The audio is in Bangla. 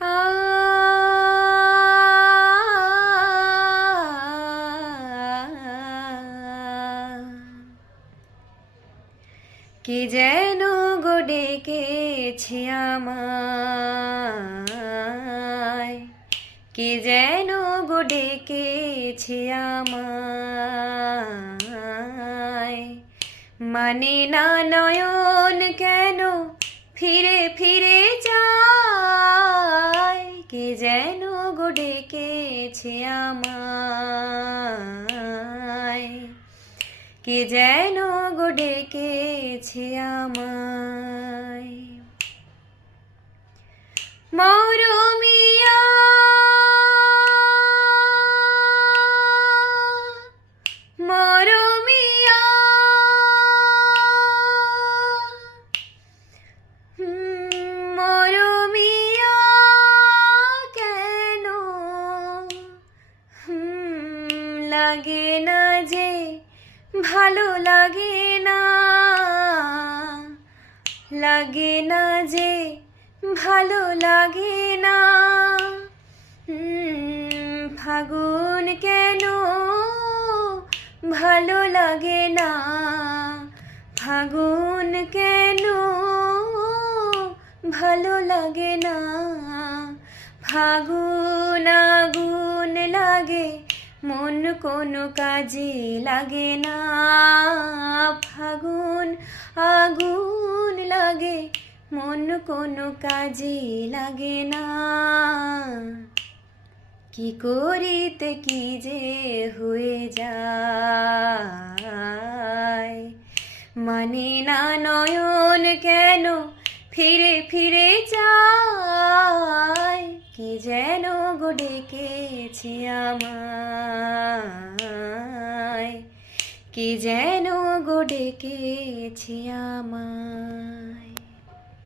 আ কে যেন গো ডেকেছে আমায়, কে যেন গো ডেকেছে আমায়, মানে না নয়ন কেন ফিরে ফিরে যায়, কে যেন গো ডেকেছে আমায়, কে যেন গো ডেকেছে আমায়। মরমিয়া মরমিয়া মরমিয়া কেন লাগে না যে, ভালো লাগে না, লাগে না যে, ভালো লাগে না। ফাগুন কেন ভালো লাগে না, ফাগুন কেন ভালো লাগে না। ফাগুন আগুন লাগে, মন কোনো কাজে লাগে না। ফাগুন আগুন লাগে, মন কোনো কাজে লাগে না। কি করিতে কি যে হয়ে যায়, মানে না নয়ন কেন ফিরে ফিরে যায়, কি যেন গো ডেকেছে আমায়, কি যেন গো ডেকেছে আমায়।